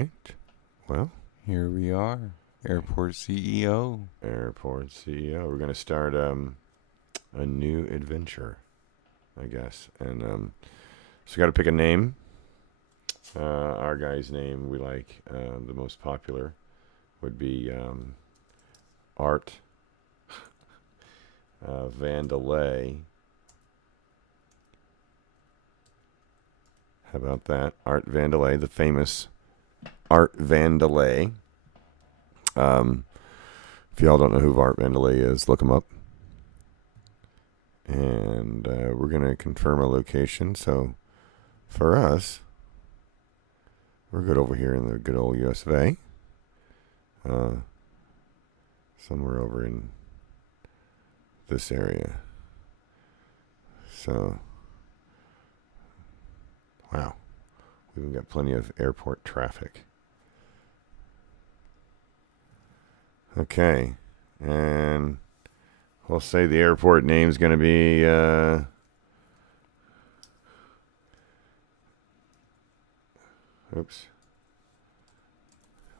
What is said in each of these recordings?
right. Well, Here we are, Airport CEO. Airport CEO. We're going to start a new adventure, I guess. And so we got to pick a name. Our guy's name we like, the most popular, would be Art Vandelay. How about that? Art Vandelay, the famous Art Vandelay. If y'all don't know who Art Vandelay is, look him up. And we're going to confirm a location. So for us, we're good over here in the good old US of A. Somewhere over in this area. So, wow. We've even got plenty of airport traffic. Okay. And we'll say the airport name's going to be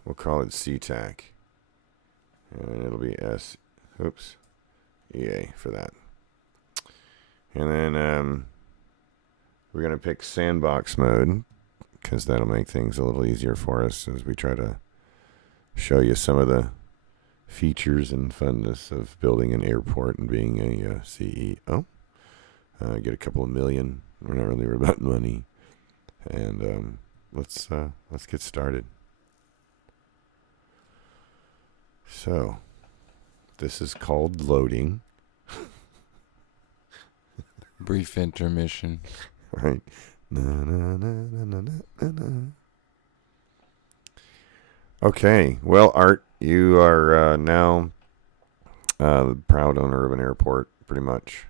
we'll call it SeaTac. And it'll be EA for that. And then we're going to pick sandbox mode, because that'll make things a little easier for us as we try to show you some of the features and funness of building an airport and being a CEO. Get a couple of million. We're not really worried about money. And let's get started. So, this is called loading. Brief intermission. Right. Na, na, na, na, na, na, na. Okay. Well, Art, you are now the proud owner of an airport, pretty much.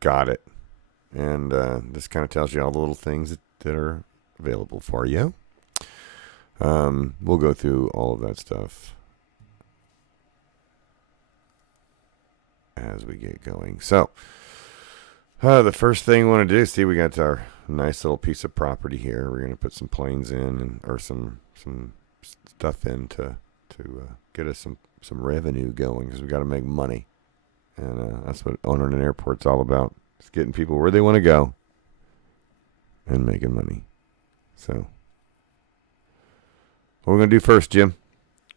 Got it. And this kind of tells you all the little things that are available for you. We'll go through all of that stuff as we get going. So, the first thing we want to do, see, we got our nice little piece of property here. We're going to put some planes in, or some stuff in to get us some revenue going, because we got to make money. And that's what owning an airport's all about. It's getting people where they want to go and making money. So, what are we going to do first, Jim?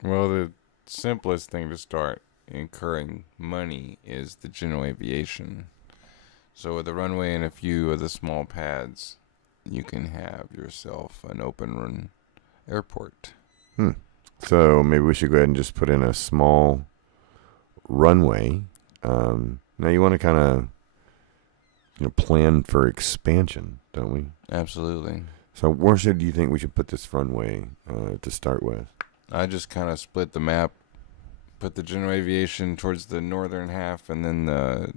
Well, the simplest thing to start incurring money is the general aviation. So with the runway and a few of the small pads, you can have yourself an open run airport. So maybe we should go ahead and just put in a small runway. Now you want to kind of plan for expansion, don't we? Absolutely. So where do you think we should put this runway to start with? I just kind of split the map, put the general aviation towards the northern half, and then the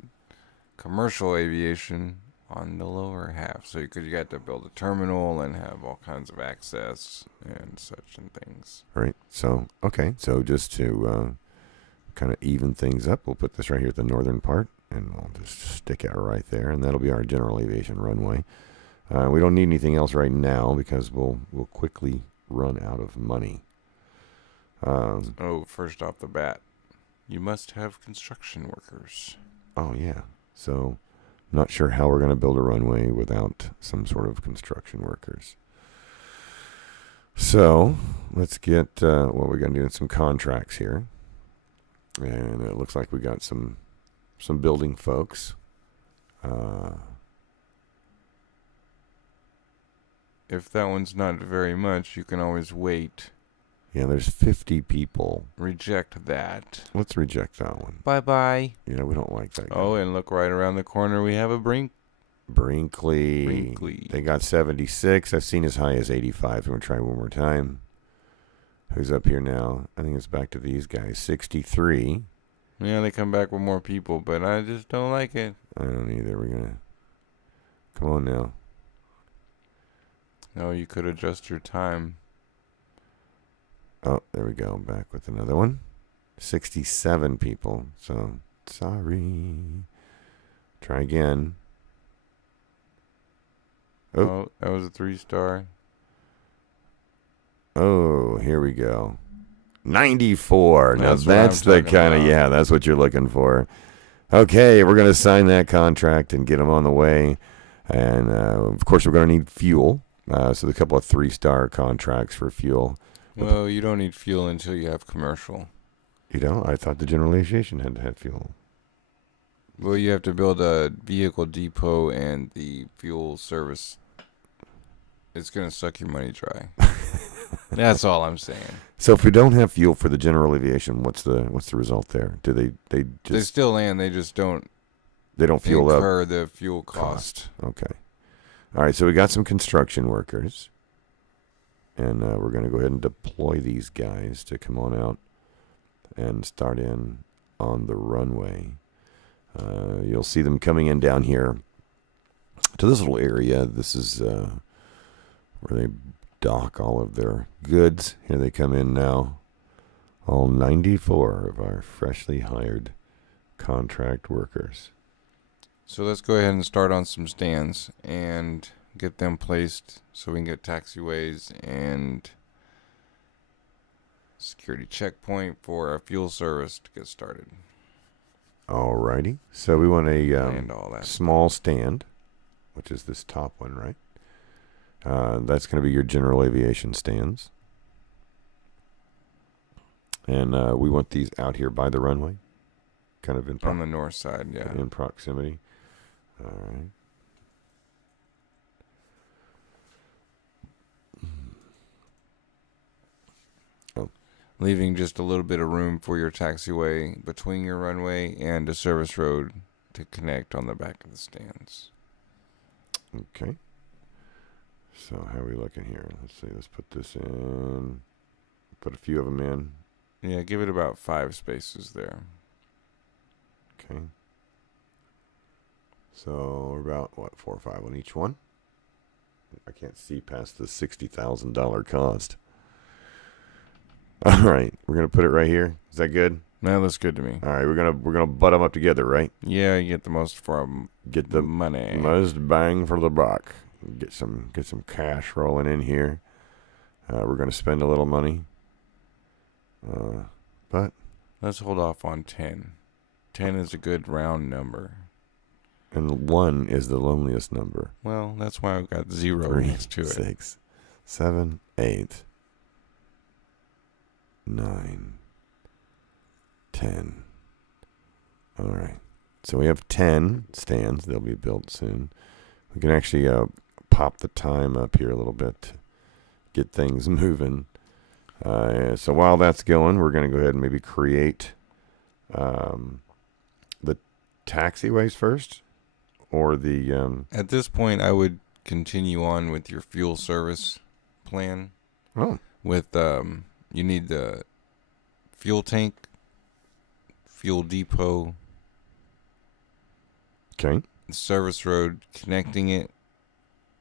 commercial aviation on the lower half. So you got to build a terminal and have all kinds of access and such and things. Right. So, okay. So just to kind of even things up, we'll put this right here at the northern part, and we'll just stick it right there, and that'll be our general aviation runway. We don't need anything else right now because we'll quickly run out of money. First off the bat, you must have construction workers. Oh, yeah. So, not sure how we're going to build a runway without some sort of construction workers. So, let's get, we're going to do some contracts here. And it looks like we got some building folks. If that one's not very much, you can always wait. Yeah, there's 50 people. Reject that. Let's reject that one. Bye-bye. Yeah, we don't like that guy. Oh, and look right around the corner. We have a Brinkley. They got 76. I've seen as high as 85. I'm going to try one more time. Who's up here now? I think it's back to these guys. 63. Yeah, they come back with more people, but I just don't like it. I don't either. We're going to... Come on now. No, you could adjust your time. Oh, there we go. I'm back with another one. 67 people. So, sorry. Try again. Oh, that was a 3-star. Oh, here we go. 94. Now That's what I'm that's the talking kind of, about. yeah, that's what you're looking for. Okay, we're going to sign that contract and get them on the way. And of course, we're going to need fuel. So a couple of 3-star contracts for fuel. Well, you don't need fuel until you have commercial. You know, I thought the general aviation had to have fuel. Well, you have to build a vehicle depot and the fuel service. It's gonna suck your money dry. That's all I'm saying. So if we don't have fuel for the general aviation, what's the result there? Do they They just still land. They just don't they don't fuel up incur the fuel cost. Okay. All right. So we got some construction workers, and we're going to go ahead and deploy these guys to come on out and start in on the runway. You'll see them coming in down here to this little area. This is where they dock all of their goods. Here they come in now. All 94 of our freshly hired contract workers. So let's go ahead and start on some stands and get them placed so we can get taxiways and security checkpoint for our fuel service to get started. Alrighty. So we want a And all that. small stand, which is this top one, right? That's going to be your general aviation stands. And we want these out here by the runway, kind of On the north side, yeah. in proximity. All right. Leaving just a little bit of room for your taxiway between your runway and a service road to connect on the back of the stands. Okay. So how are we looking here? Let's see. Let's put this in. Put a few of them in. Yeah, give it about 5 spaces there. Okay. So we're about, 4 or 5 on each one? I can't see past the $60,000 cost. All right. We're going to put it right here. Is that good? That looks good to me. All right. We're gonna butt them up together, right? Yeah, you get the most from Get the money. most bang for the buck. Get some cash rolling in here. We're going to spend a little money. But Let's hold off on 10. 10 is a good round number. and 1 is the loneliest number. Well, that's why I've got 0 3, next to it. 6, 7, 8, 9, 10. All right. So we have 10 stands. They'll be built soon. We can actually pop the time up here a little bit to get things moving. So while that's going, we're going to go ahead and maybe create the taxiways first, or the At this point, I would continue on with your fuel service plan. oh, With you need the fuel tank, fuel depot, okay. service road connecting it,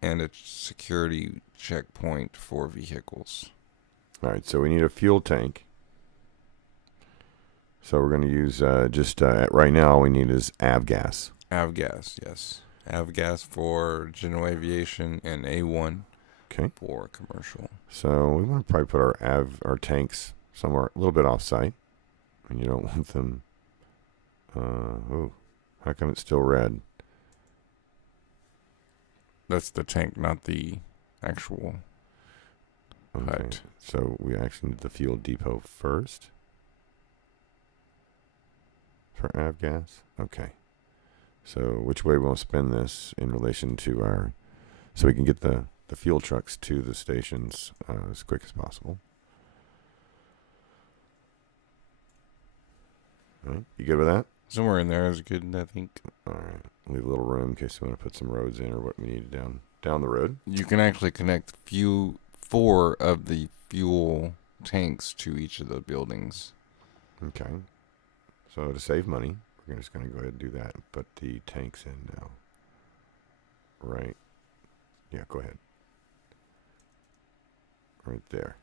and a security checkpoint for vehicles. All right. So we need a fuel tank. So we're going to use just right now. All we need is avgas. Avgas, yes. Avgas for general aviation and A1 Okay. for commercial. So we want to probably put our tanks somewhere a little bit off site, and you don't want them. How come it's still red? That's the tank, not the actual Okay. hut. So we actually need the fuel depot first for avgas. Okay. So which way we want to spend this in relation to our, so we can get the fuel trucks to the stations as quick as possible. All right. You good with that? Somewhere in there is good, I think. All right. Leave a little room in case we want to put some roads in or what we need down the road. You can actually connect 4 of the fuel tanks to each of the buildings. Okay. So to save money, we're just going to go ahead and do that and put the tanks in now. Right. Yeah, go ahead. Right there.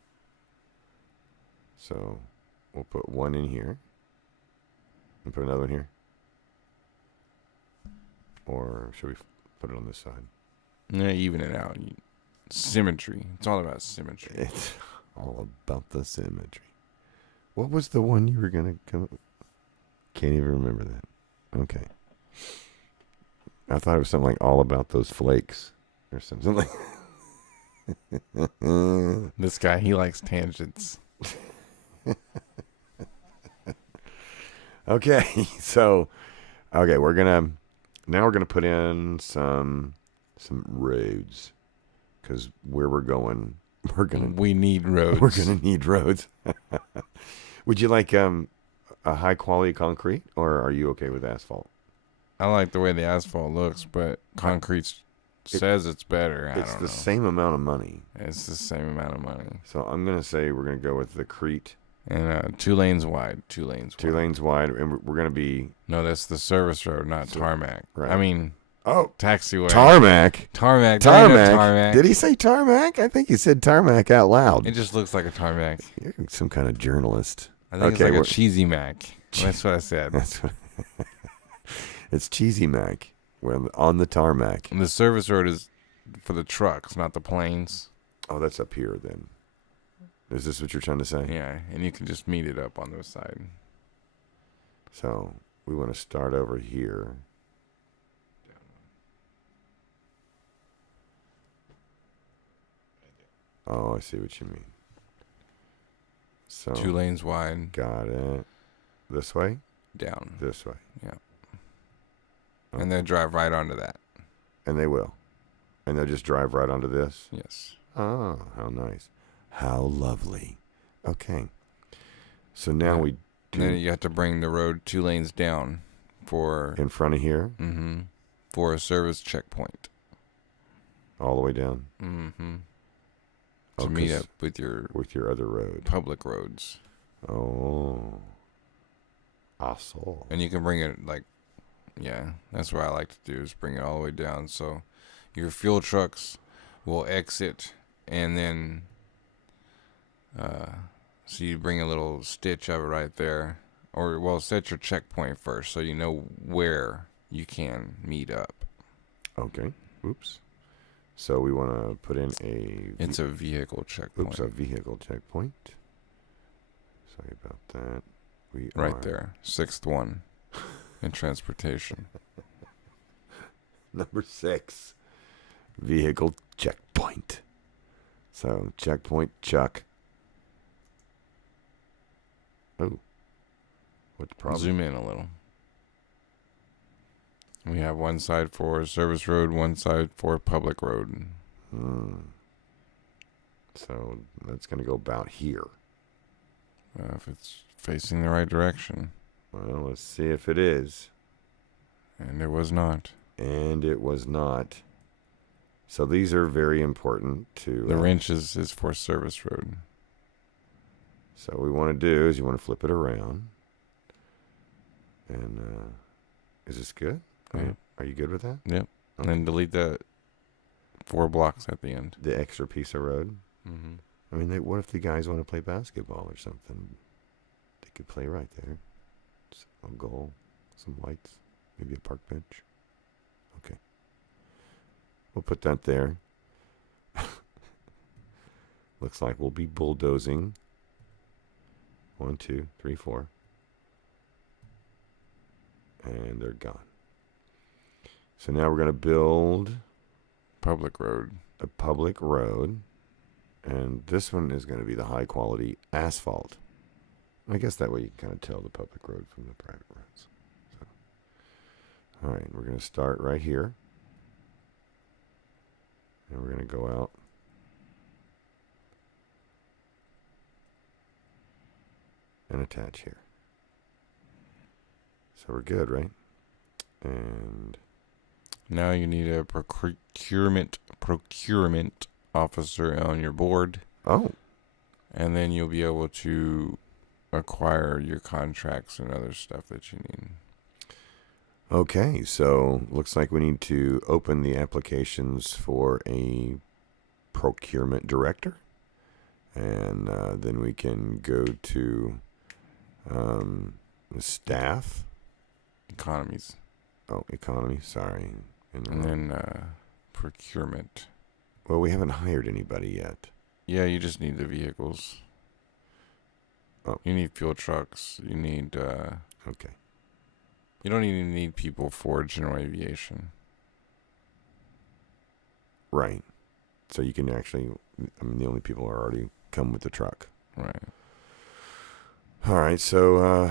So we'll put 1 in here. And put another one here. Or should we put it on this side? Yeah, even it out. Symmetry. It's all about symmetry. All about the symmetry. What was the one you were going to come? Can't even remember that. Okay. I thought it was something like all about those flakes or something like. This guy, he likes tangents. Okay, so we're gonna put in some roads because where we're going, We need roads. we're gonna need roads. Would you like a high quality concrete, or are you okay with asphalt? I like the way the asphalt looks, but concrete says it's better. I don't know. It's the same amount of money. It's the same amount of money. So I'm gonna say we're gonna go with the Crete. And 2 lanes wide. 2 lanes wide. 2 lanes wide, and we're gonna be. No, that's the service road, not tarmac. Right. I mean, taxiway. Tarmac. Tarmac. Tarmac. Did he say tarmac? I think he said tarmac out loud. It just looks like a tarmac. You're some kind of journalist. I think it's like a cheesy mac. That's what I said. That's what. It's cheesy mac. We're on the tarmac. And the service road is for the trucks, not the planes. Oh, that's up here then. Is this what you're trying to say? Yeah, and you can just meet it up on the side. So we want to start over here. Oh, I see what you mean. So 2 lanes wide. Got it. This way? Down. This way. Yeah. Okay. And then drive right onto that. And they will. And they'll just drive right onto this? Yes. Oh, how nice. How lovely. Okay. So now we do. And then you have to bring the road 2 lanes down for. In front of here? Mm-hmm. For a service checkpoint. All the way down? Mm-hmm. Oh, To meet up with your other road. public roads. Oh. I saw. And you can bring it that's what I like to do, is bring it all the way down. So your fuel trucks will exit, and then so you bring a little stitch of it right there. Or, well, set your checkpoint first so you know where you can meet up. Okay. Oops. So we want to put in It's a vehicle checkpoint. Oops, a vehicle checkpoint. Sorry about that. We right there. 6th one in transportation. Number 6. Vehicle checkpoint. So, checkpoint Chuck. Oh. What's the problem? Zoom in a little. We have one side for service road, one side for public road. So that's going to go about here. If it's facing the right direction. Well, let's see if it is. And it was not. And it was not. So these are very important to... The wrench is for service road. So what we want to do is you want to flip it around. And is this good? Yep. Are you good with that? Yep. Okay. And then delete the 4 blocks at the end. The extra piece of road? Mm-hmm. I mean, what if the guys want to play basketball or something? They could play right there. Just a goal, some lights, maybe a park bench. Okay. We'll put that there. Looks like we'll be bulldozing. 1, 2, 3, 4. And they're gone. So now we're going to build Public road. a public road. And this one is going to be the high quality asphalt. I guess that way you can kind of tell the public road from the private roads. So, all right, we're going to start right here. And we're going to go out. And attach here. So we're good, right? And Now you need a procurement officer on your board. oh, And then you'll be able to acquire your contracts and other stuff that you need. okay. So looks like we need to open the applications for a procurement director, and then we can go to the staff. Economies. Oh, economy. Sorry. And then procurement. Well, we haven't hired anybody yet. Yeah, you just need the vehicles. Oh. You need fuel trucks. You need. Okay. You don't even need people for general aviation. Right. So you can actually, I mean, the only people are already come with the truck. Right. All right. So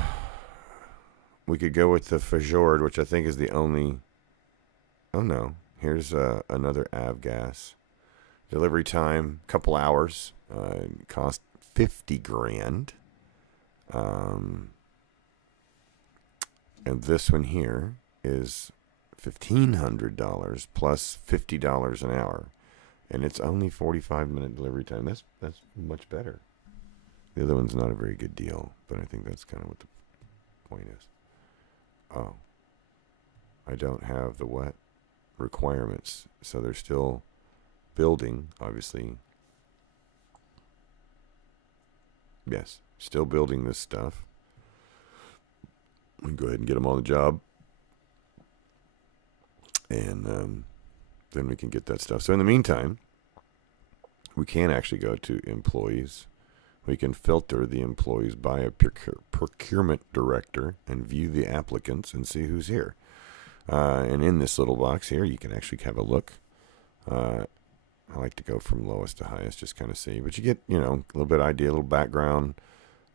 we could go with the Fjord, which I think is the only. Oh, no. Here's another avgas. Delivery time, couple hours. Cost 50 grand. And this one here is $1,500 plus $50 an hour. And it's only 45-minute delivery time. That's much better. The other one's not a very good deal, but I think that's kind of what the point is. Oh. I don't have the what? Requirements. So they're still building, obviously. Yes, still building this stuff. We can go ahead and get them on the job. And then we can get that stuff. So in the meantime, we can actually go to employees. We can filter the employees by a procurement director and view the applicants and see who's here. And in this little box here, you can actually have a look. I like to go from lowest to highest, just kind of see. But you get, a little bit of idea, a little background,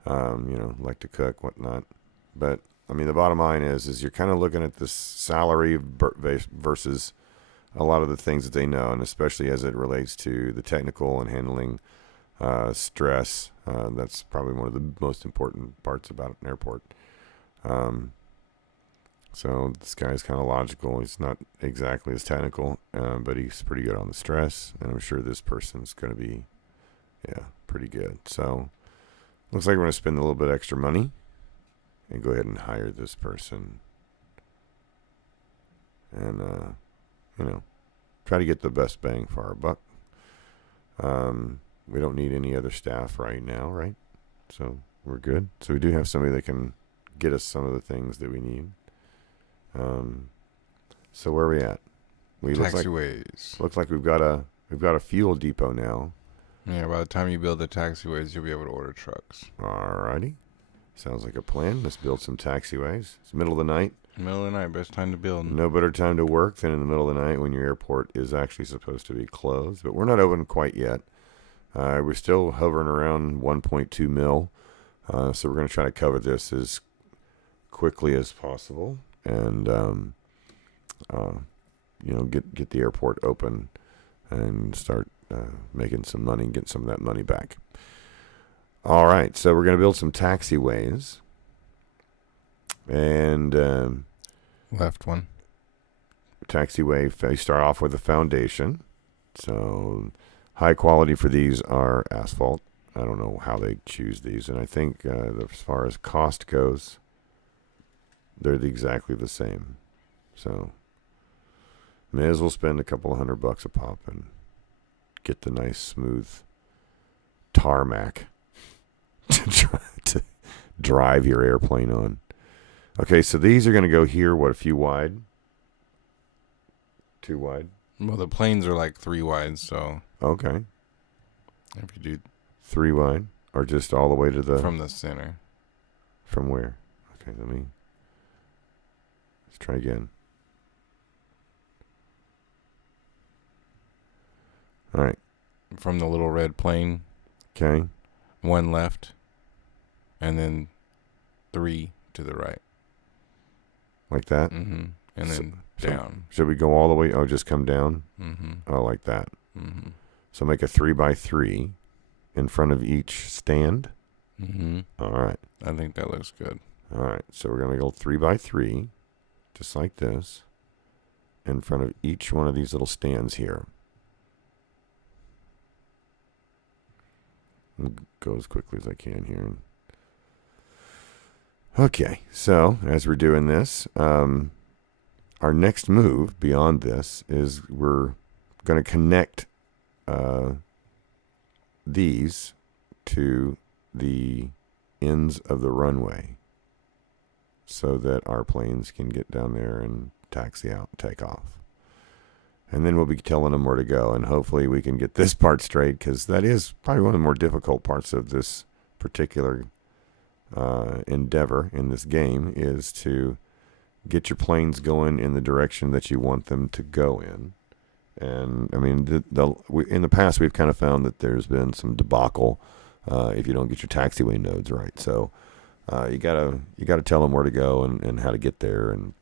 like to cook, whatnot. But, I mean, the bottom line is you're kind of looking at this salary versus a lot of the things that they know, and especially as it relates to the technical and handling stress. That's probably one of the most important parts about an airport. So this guy's kind of logical. He's not exactly as technical, but he's pretty good on the stress. And I'm sure this person's going to be, pretty good. So looks like we're going to spend a little bit extra money and go ahead and hire this person. And, try to get the best bang for our buck. We don't need any other staff right now, right? So we're good. So we do have somebody that can get us some of the things that we need. So where are we at? Taxiways. Looks like we've got a fuel depot now. Yeah, by the time you build the taxiways, you'll be able to order trucks. Alrighty. Sounds like a plan. Let's build some taxiways. It's middle of the night. Middle of the night, best time to build. No better time to work than in the middle of the night when your airport is actually supposed to be closed. But we're not open quite yet. We're still hovering around 1.2 mil. So we're going to try to cover this as quickly as possible. And, get the airport open and start making some money and get some of that money back. All right, so we're going to build some taxiways. And left one. Taxiway, you start off with a foundation. So high quality for these are asphalt. I don't know how they choose these. And I think as far as cost goes, they're exactly the same. So may as well spend a couple of $100 a pop and get the nice smooth tarmac to drive your airplane on. Okay, so these are going to go here, a few wide? 2 wide? Well, the planes are like 3 wide, so. Okay. If you do 3 wide, or just all the way to the... From the center. From where? Okay, let's try again. All right. From the little red plane. Okay. 1 left. And then 3 to the right. Like that? Mm-hmm. And then down. Should we go all the way? Oh, just come down? Mm-hmm. Oh, like that. Mm-hmm. So make a 3x3 in front of each stand. Mm-hmm. All right. I think that looks good. All right. So we're going to go 3x3, just like this, in front of each one of these little stands here. I'll go as quickly as I can here. Okay. So as we're doing this, our next move beyond this is we're going to connect these to the ends of the runway so that our planes can get down there and taxi out and take off. And then we'll be telling them where to go. And hopefully we can get this part straight, because that is probably one of the more difficult parts of this particular endeavor in this game, is to get your planes going in the direction that you want them to go in. And I mean, in the past, we've kind of found that there's been some debacle if you don't get your taxiway nodes right. So you gotta tell them where to go and how to get there. And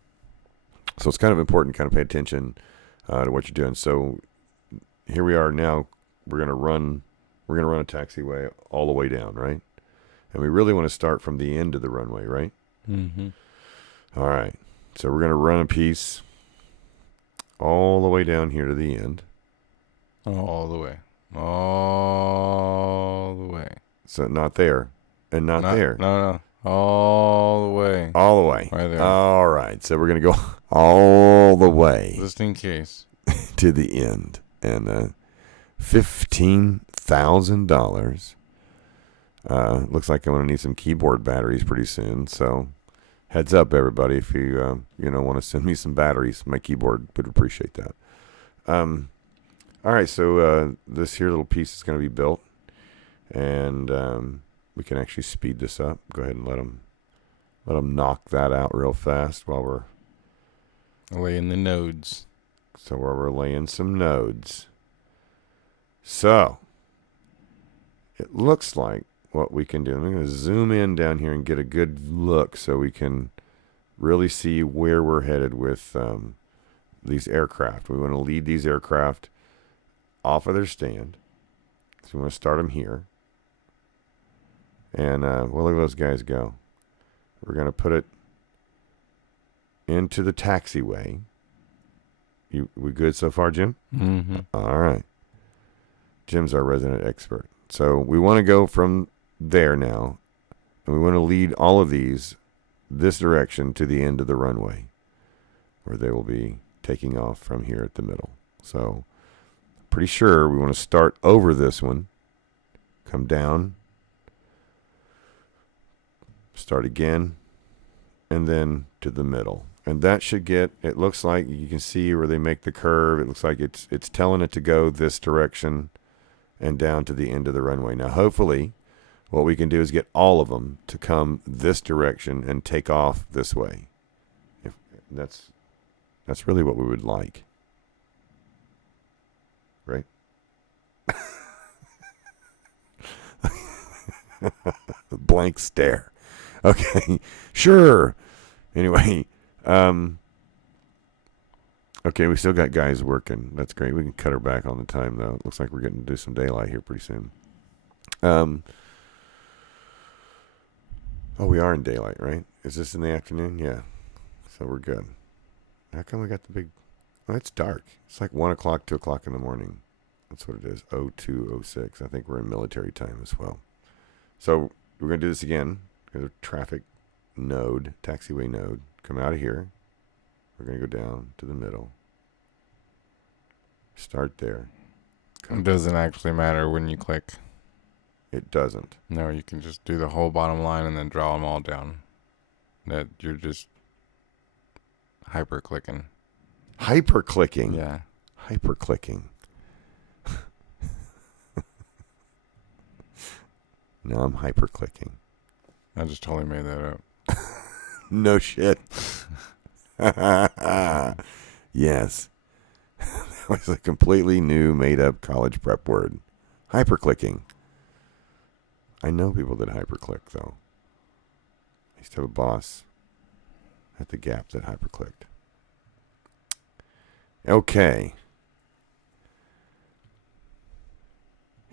so it's kind of important to kind of pay attention to what you're doing. So here we are now. We're gonna run a taxiway all the way down, right? And we really want to start from the end of the runway, right? Mm-hmm. All right. So we're gonna run a piece all the way down here to the end. All the way. All the way. So not there and not there. No. All the way. All the way. Right there. All right. So we're going to go all the way Just in case. to the end. And $15,000. Looks like I'm going to need some keyboard batteries pretty soon. So heads up, everybody, if you want to send me some batteries, my keyboard would appreciate that. All right, so this here little piece is going to be built, and we can actually speed this up. Go ahead and let them knock that out real fast while we're laying the nodes. So while we're laying some nodes. So it looks like what we can do. I'm going to zoom in down here and get a good look so we can really see where we're headed with these aircraft. We want to lead these aircraft off of their stand. So we want to start them here. And well, look at those guys go. We're going to put it into the taxiway. We good so far, Jim? Mm-hmm. All right. Jim's our resident expert. So we want to go from there now, and we want to lead all of these this direction to the end of the runway, where they will be taking off from here at the middle. So pretty sure we want to start over this one, come down, start again, and then to the middle. And that should get, it looks like you can see where they make the curve. It looks like it's telling it to go this direction and down to the end of the runway. Now, hopefully, what we can do is get all of them to come this direction and take off this way. If that's really what we would like. Right? Blank stare. Okay, sure. Anyway, okay, we still got guys working. That's great. We can cut her back on the time, though. It looks like we're getting to do some daylight here pretty soon. Oh, we are in daylight, right? Is this in the afternoon? Yeah. So we're good. How come we got the big... Oh, it's dark. It's like 1 o'clock, 2 o'clock in the morning. That's what it is. 02:06. I think we're in military time as well. So we're going to do this again. There's a traffic node, taxiway node. Come out of here. We're going to go down to the middle. Start there. It doesn't actually matter when you click. It doesn't. No, you can just do the whole bottom line and then draw them all down. That you're just hyper clicking. Hyper clicking. Yeah. Hyper clicking. No, I'm hyper clicking. I just totally made that up. No shit. Yes. That was a completely new, made-up college prep word. Hyperclicking. I know people that hyperclick, though. I used to have a boss at the Gap that hyperclicked. Okay.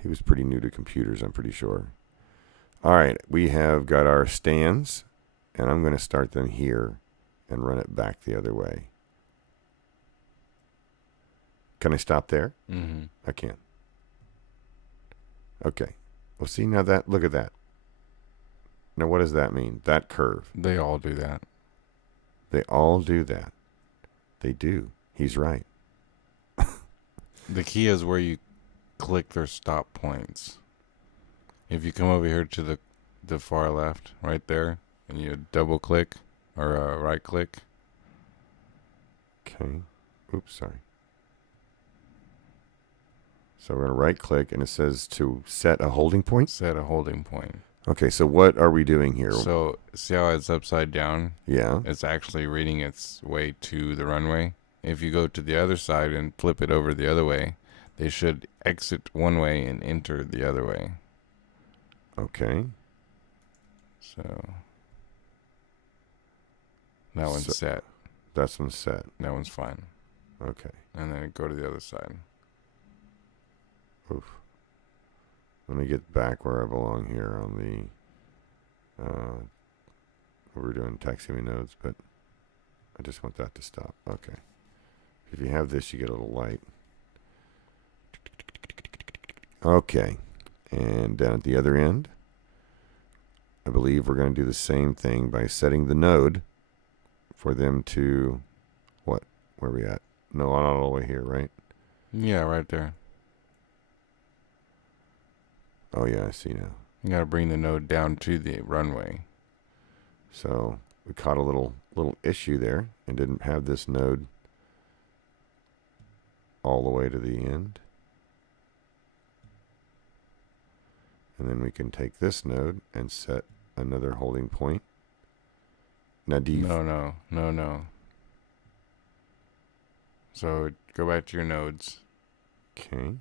He was pretty new to computers, I'm pretty sure. All right, we have got our stands, and I'm going to start them here and run it back the other way. Can I stop there? Mm-hmm. I can. Okay. Well, see, now that, look at that. Now, what does that mean? That curve. They all do that. They all do that. They do. He's right. The key is where you click their stop points. If you come over here to the far left, right there, and you double click or right click. Okay. Oops, sorry. So we're going to right click and it says to set a holding point. Set a holding point. Okay, so what are we doing here? So see how it's upside down? Yeah. It's actually reading its way to the runway. If you go to the other side and flip it over the other way, they should exit one way and enter the other way. Okay. So that one's set. That's one set. That one's fine. Okay. And then go to the other side. Oof. Let me get back where I belong here on the, we're doing taxiway nodes, but I just want that to stop. Okay. If you have this, you get a little light. Okay. And down at the other end, I believe we're going to do the same thing by setting the node for them to, what? Where are we at? No, not all the way here, right? Yeah, right there. Oh, yeah, I see now. You got to bring the node down to the runway. So we caught a little issue there and didn't have this node all the way to the end. And then we can take this node and set another holding point. Now, do you... No. So go back to your nodes. Okay.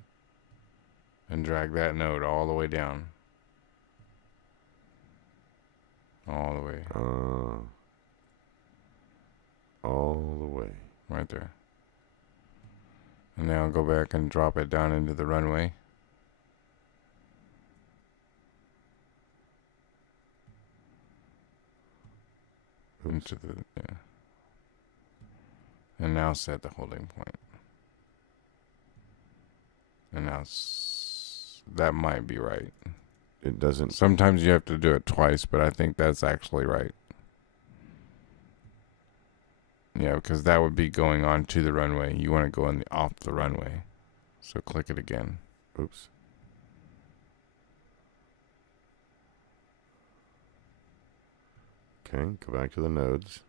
And drag that node all the way down. All the way. All the way. Right there. And now go back and drop it down into the runway. Oops. Into the, yeah. And now set the holding point. And now that might be right. It doesn't... Sometimes you have to do it twice, but I think that's actually right. Yeah, because that would be going on to the runway. You want to go off the runway. So click it again. Oops. Okay, go back to the nodes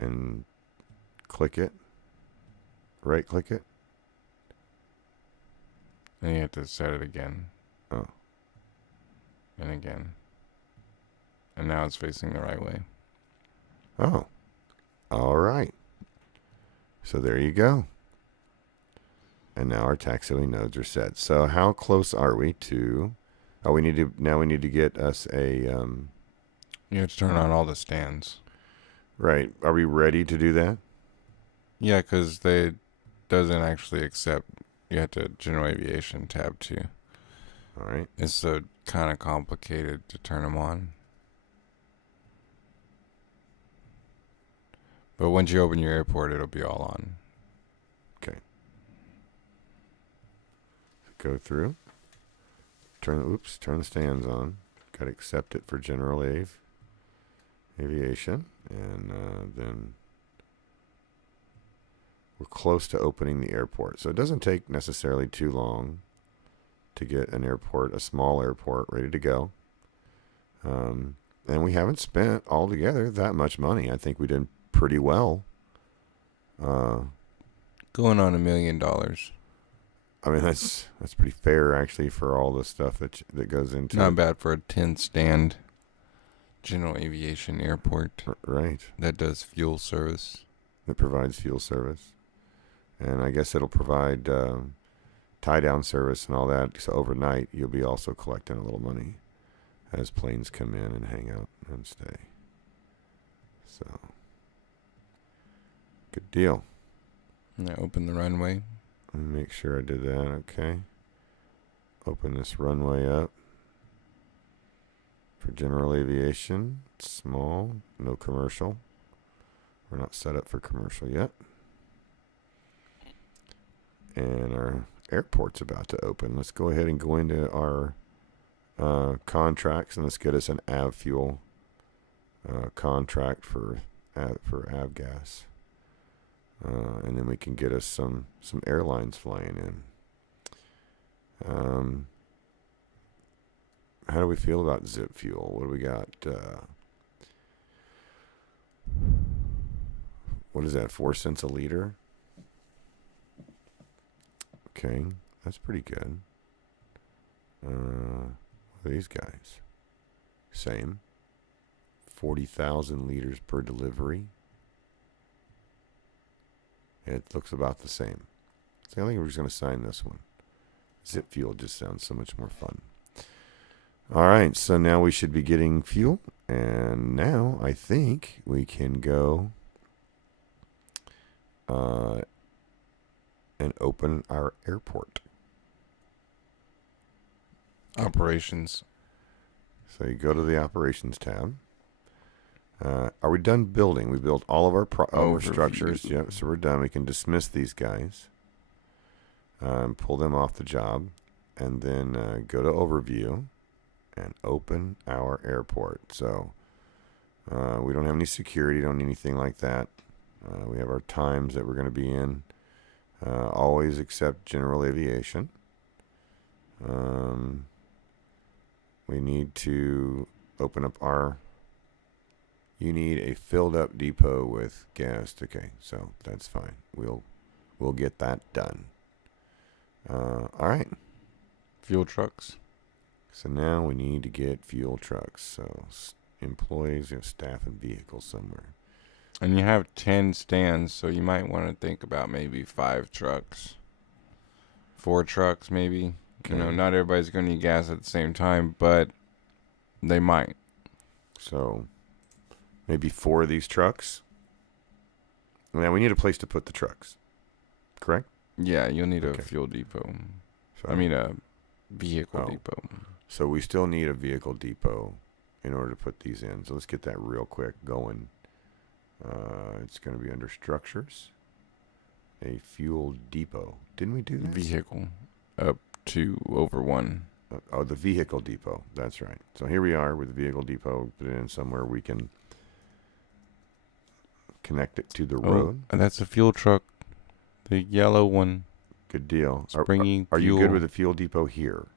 and click it. Right click it. And you have to set it again. Oh. And again. And now it's facing the right way. Oh. All right. So there you go. And now our taxiway nodes are set. So how close are we to... Oh, we need to get us a... You have to turn on all the stands. Right. Are we ready to do that? Yeah, because they doesn't actually accept... You have to General Aviation tab 2. All right. It's so kind of complicated to turn them on. But once you open your airport, it'll be all on. Okay. Go through. Turn the stands on. Got to accept it for General Aviation. And then we're close to opening the airport. So it doesn't take necessarily too long to get an airport, a small airport, ready to go. And we haven't spent altogether that much money. I think we did pretty well. Going on $1 million. I mean, that's pretty fair, actually, for all the stuff that goes into Not it. bad for a 10-stand General Aviation airport. Right. That does fuel service. It provides fuel service. And I guess it'll provide tie-down service and all that. So overnight, you'll be also collecting a little money as planes come in and hang out and stay. So, good deal. And I open the runway. Let me make sure I did that. Okay. Open this runway up for General Aviation. Small, no commercial. We're not set up for commercial yet. And our airport's about to open. Let's go ahead and go into our contracts, and let's get us an AvFuel contract for avgas. And then we can get us some airlines flying in. How do we feel about Zip Fuel? What do we got? What is that, 4 cents a liter? Okay, That's pretty good. What are these guys? Same. 40,000 liters per delivery. It looks about the same. So I think we're just going to sign this one. Zip fuel just sounds so much more fun. All right, so now we should be getting fuel. And now I think we can go and open our airport. Operations. So you go to the operations tab. Are we done building? We built all of our structures. Yep, so we're done. We can dismiss these guys. Pull them off the job. And then go to overview and open our airport. So we don't have any security, don't need anything like that. We have our times that we're going to be in. Always accept general aviation. We need to open up you need a filled up depot with gas. Okay, so that's fine. We'll get that done. All right. Fuel trucks. So now we need to get fuel trucks. So employees, staff and vehicles somewhere. And you have 10 stands, so you might want to think about maybe 5 trucks. 4 trucks, maybe. Okay. Not everybody's going to need gas at the same time, but they might. So maybe 4 of these trucks. Now we need a place to put the trucks. Correct? Yeah, you'll need Okay. a fuel depot. So, a vehicle Oh. depot. So we still need a vehicle depot in order to put these in. So let's get that real quick going. It's going to be under structures. A fuel depot. Didn't we do that? Vehicle up to over 1. The vehicle depot. That's right. So here we are with the vehicle depot. Put it in somewhere we can connect it to the road. And that's a fuel truck. The yellow one. Good deal. Springy Are you fuel. good with the fuel depot here?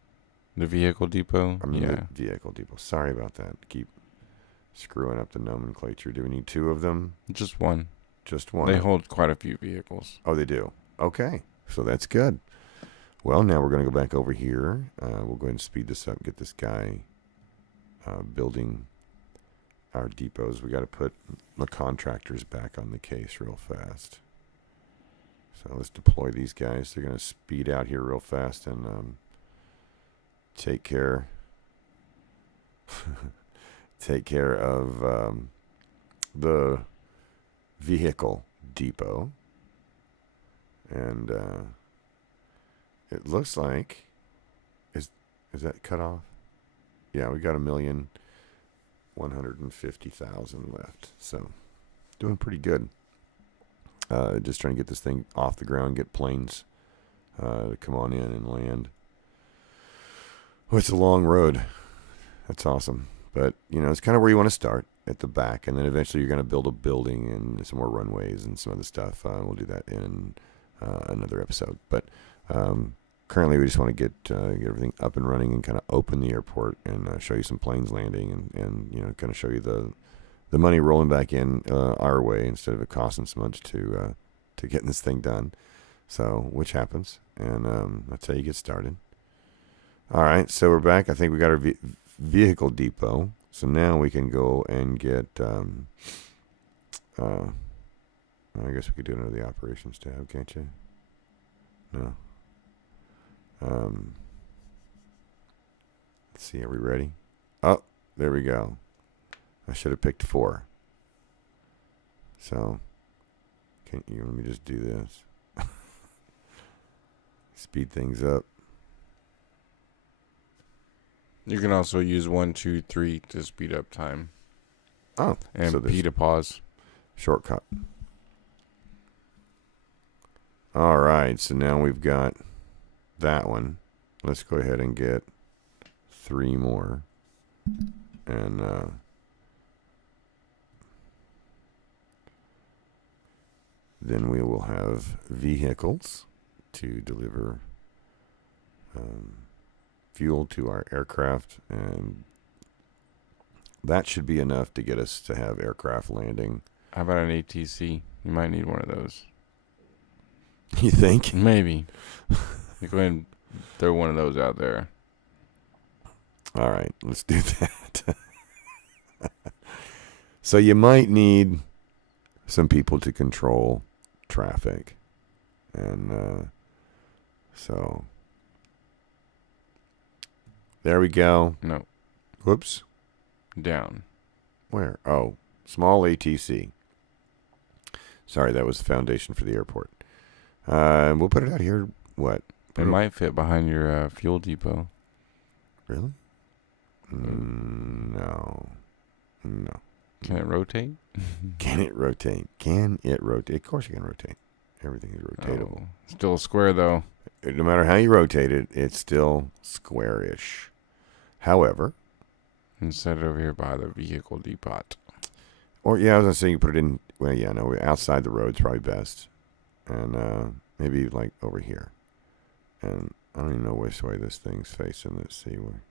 The vehicle depot? I mean, yeah. the vehicle depot. Sorry about that. Keep screwing up the nomenclature. Do we need 2 of them? Just one. Just one? They hold quite a few vehicles. Oh, they do. Okay. So that's good. Well, now we're going to go back over here. We'll go ahead and speed this up, get this guy building our depots. We got to put the contractors back on the case real fast. So let's deploy these guys. They're going to speed out here real fast and take care of the vehicle depot. And it looks like is that cut off? Yeah, we got 1,150,000 left. So doing pretty good. Just trying to get this thing off the ground, get planes to come on in and land. Oh, it's a long road. That's awesome. But, it's kind of where you want to start, at the back. And then eventually you're going to build a building and some more runways and some other stuff. We'll do that in another episode. But currently we just want to get everything up and running and kind of open the airport and show you some planes landing and kind of show you the money rolling back in our way instead of it costing so much to getting this thing done. So, which happens. And that's how you get started. All right, so we're back. I think we got our vehicle depot. So now we can go and get, I guess we could do it under the operations tab, can't you? No. Let's see, are we ready? Oh, there we go. I should have picked 4. So, let me just do this. Speed things up. You can also use 1, 2, 3 to speed up time. Oh, And so P to pause. Shortcut. All right, so now we've got that one. Let's go ahead and get 3 more. And then we will have vehicles to deliver fuel to our aircraft, and that should be enough to get us to have aircraft landing. How about an ATC? You might need one of those. You think? Maybe. You go ahead and throw one of those out there. All right, let's do that. So you might need some people to control traffic. And so there we go. No, Whoops. down. Where? Oh, small ATC. Sorry, that was the foundation for the airport. We'll put it out here. What? It might fit behind your fuel depot. Really? No. Can it rotate? Can it rotate? Can it rotate? Of course you can rotate. Everything is rotatable. Oh, still a square, though. No matter how you rotate it, it's still squarish. However, And set it over here by the vehicle depot. or yeah, I was gonna say you put it in. Well, yeah, no, outside the road's probably best, and maybe like over here. And I don't even know which way this thing's facing. Let's see where.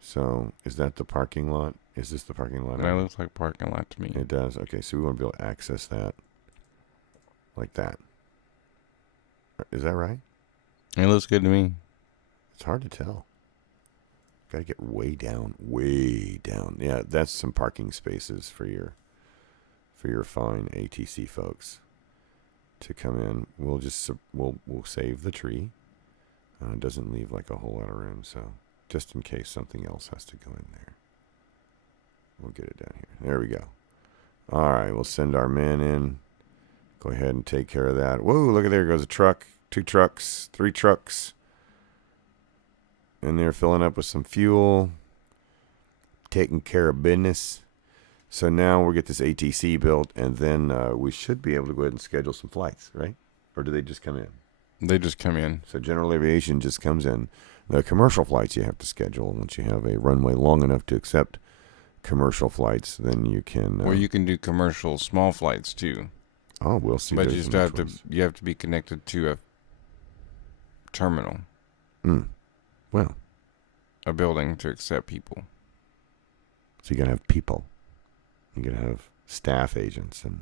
So is that the parking lot? Is this the parking lot? That looks like parking lot to me. It does. Okay, so we want to be able to access that like that. Is that right? It looks good to me. It's hard to tell. Got to get way down, way down. Yeah, that's some parking spaces for your fine ATC folks to come in. We'll save the tree. It doesn't leave like a whole lot of room, so just in case something else has to go in there, we'll get it down here. There we go. All right, we'll send our men in. Go ahead and take care of that. Whoa, look at there goes a truck, 2 trucks, 3 trucks. And they're filling up with some fuel, taking care of business. So now we'll get this ATC built, and then we should be able to go ahead and schedule some flights, right? Or do they just come in? They just come in. So general aviation just comes in. The commercial flights you have to schedule. Once you have a runway long enough to accept commercial flights, then you can. Or you can do commercial small flights too. Oh, we'll see. But you have to be connected to a terminal. Well, a building to accept people. So you gotta have people. You gotta have staff agents and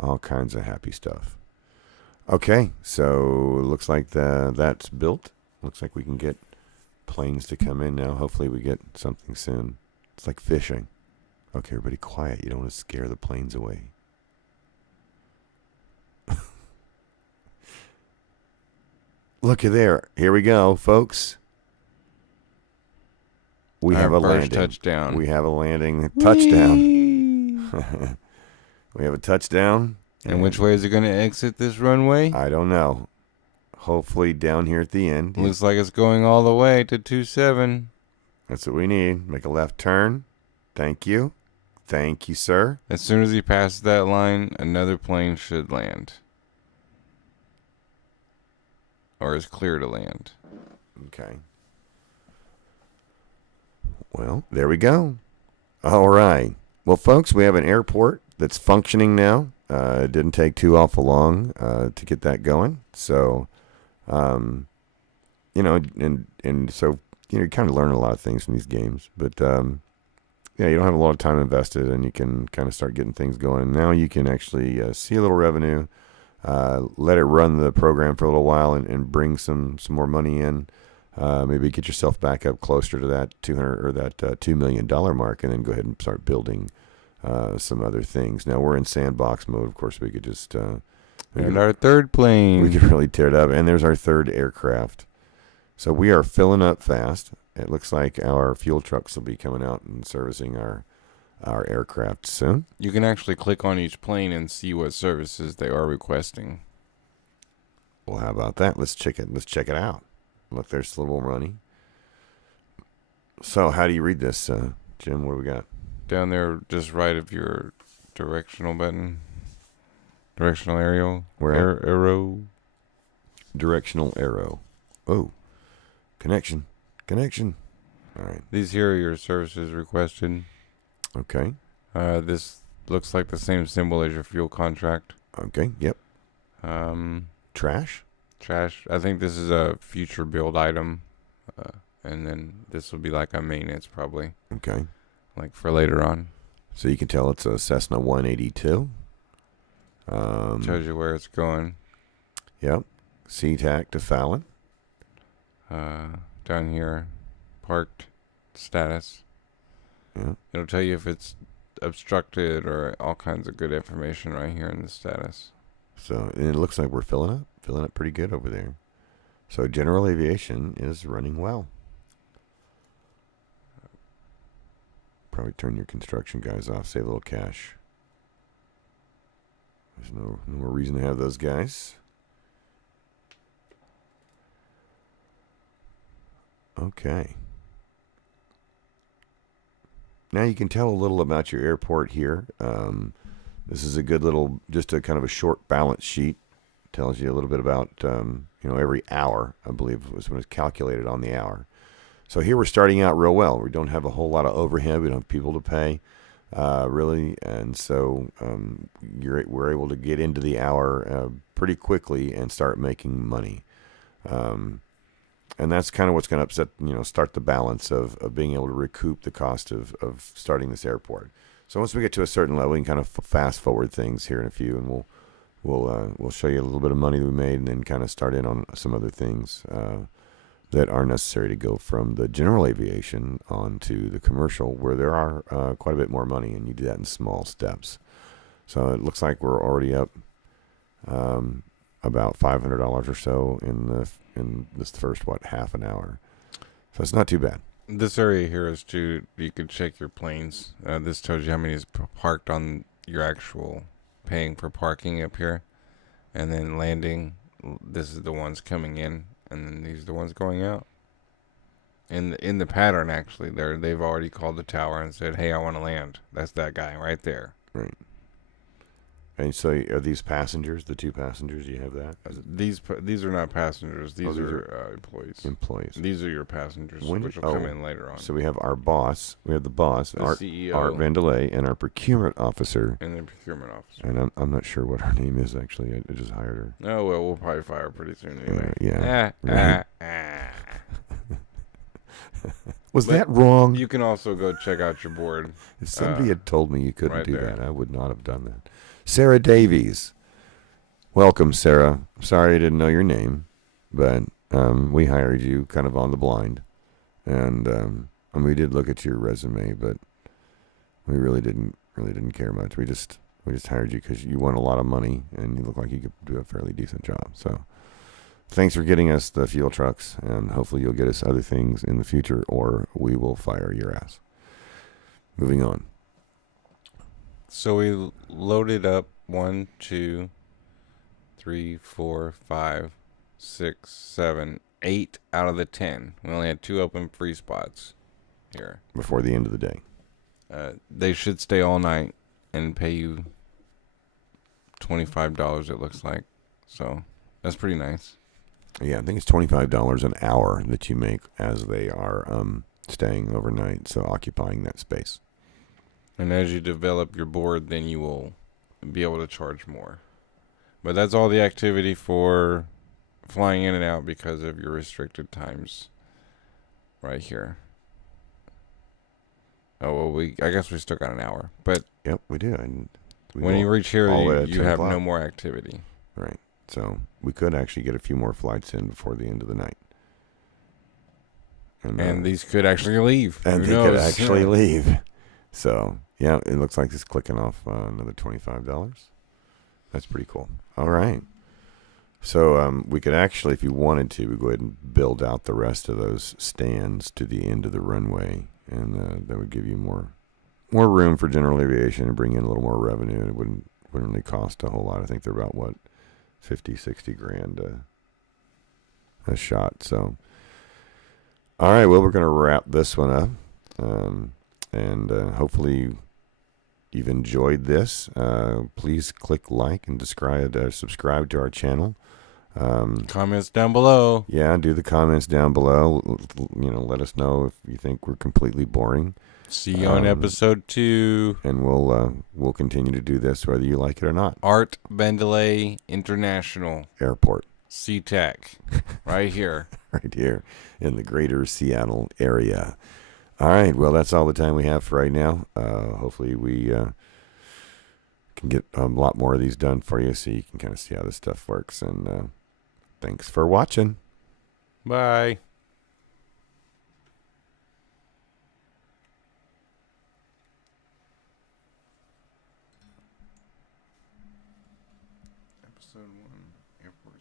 all kinds of happy stuff. Okay, so looks like that's built. Looks like we can get planes to come in now. Hopefully we get something soon. It's like fishing. Okay, everybody quiet. You don't want to scare the planes away. Looky there. Here we go, folks. We have a landing. Touchdown. We have a landing. Touchdown. We have a touchdown. And which way is it going to exit this runway? I don't know. Hopefully down here at the end. Looks like it's going all the way to 27. That's what we need. Make a left turn. Thank you. Thank you, sir. As soon as he passes that line, another plane should land. Or is clear to land. Okay. Well, there we go. All right. Well, folks, we have an airport that's functioning now. It didn't take too awful long to get that going. So, and so, you kind of learn a lot of things from these games. But, yeah, you don't have a lot of time invested, and you can kind of start getting things going. Now you can actually see a little revenue, let it run the program for a little while and bring some more money in. Maybe get yourself back up closer to that $2 million mark, and then go ahead and start building some other things. Now we're in sandbox mode. Of course, we could just and our third plane. We could really tear it up. And there's our third aircraft. So we are filling up fast. It looks like our fuel trucks will be coming out and servicing our aircraft soon. You can actually click on each plane and see what services they are requesting. Well, how about that? Let's check it out. Look, there's a little money. So how do you read this, Jim? What do we got? Down there, just right of your directional button. Directional arrow. Where? Arrow. Directional arrow. Oh. Connection. All right. These here are your services requested. Okay. This looks like the same symbol as your fuel contract. Okay. Yep. Trash. I think this is a future build item. And then this will be like a maintenance probably. Okay. Like for later on. So you can tell it's a Cessna 182. Tells you where it's going. Yep. SeaTac to Fallon. Down here, parked status. Yeah. It'll tell you if it's obstructed or all kinds of good information right here in the status. So and it looks like we're filling up pretty good over there. So general aviation is running well. Probably turn your construction guys off, save a little cash. There's no more reason to have those guys. Okay. Now you can tell a little about your airport here. This is a good little, just a kind of a short balance sheet. Tells you a little bit about, every hour, I believe was when it's calculated on the hour. So here we're starting out real well. We don't have a whole lot of overhead. We don't have people to pay, really. And so we're able to get into the hour pretty quickly and start making money. And that's kind of what's going to start the balance of being able to recoup the cost of starting this airport. So once we get to a certain level, we can kind of fast forward things here in a few, and we'll show you a little bit of money that we made, and then kind of start in on some other things that are necessary to go from the general aviation onto the commercial, where there are quite a bit more money, and you do that in small steps. So it looks like we're already up about $500 or so in this first half an hour. So it's not too bad. This area here is you could check your planes. This tells you how many is parked on your actual paying for parking up here, and then landing. This is the ones coming in, and then these are the ones going out. In the pattern, actually, they've already called the tower and said, "Hey, I want to land." That's that guy right there. Right. And so are these passengers, the two passengers, you have that? These are not passengers. These are employees. Employees. These are your passengers, which will come in later on. So we have our boss. We have the boss, the Art CEO, Vandelay, and our procurement officer. And the procurement officer. And I'm not sure what her name is, actually. I just hired her. Oh, well, we'll probably fire her pretty soon anyway. Yeah. Was that wrong? You can also go check out your board. If somebody had told me you couldn't do there. that, I would not have done that. Sarah Davies. Welcome, Sarah. Sorry I didn't know your name, but we hired you kind of on the blind. And we did look at your resume, but we really didn't care much. We just hired you because you won a lot of money and you look like you could do a fairly decent job. So thanks for getting us the fuel trucks, and hopefully you'll get us other things in the future, or we will fire your ass. Moving on. So we loaded up 1, 2, 3, 4, 5, 6, 7, 8 out of the 10. We only had 2 open free spots here. Before the end of the day. They should stay all night and pay you $25, it looks like. So that's pretty nice. Yeah, I think it's $25 an hour that you make as they are staying overnight, so occupying that space. And as you develop your board, then you will be able to charge more. But that's all the activity for flying in and out because of your restricted times right here. Oh, well, I guess we still got an hour. But yep, we do. And when you reach here, you have no more activity. Right. So we could actually get a few more flights in before the end of the night. And these could actually leave. And they could actually leave. So, yeah, it looks like it's clicking off another $25. That's pretty cool. All right. So we could actually, if you wanted to, we go ahead and build out the rest of those stands to the end of the runway. And that would give you more room for general aviation and bring in a little more revenue. And it wouldn't really cost a whole lot. I think they're about, what, 50, 60 grand a shot. So, all right, well, we're going to wrap this one up. And hopefully you've enjoyed this. Please click like and subscribe to our channel. Comments down below. Yeah, do the comments down below. Let us know if you think we're completely boring. See you on episode 2. And we'll continue to do this whether you like it or not. Art Vandelay International Airport. SeaTac. Right here. Right here in the greater Seattle area. All right, well, that's all the time we have for right now. Hopefully we can get a lot more of these done for you so you can kind of see how this stuff works. And thanks for watching. Bye. Episode 1, Airport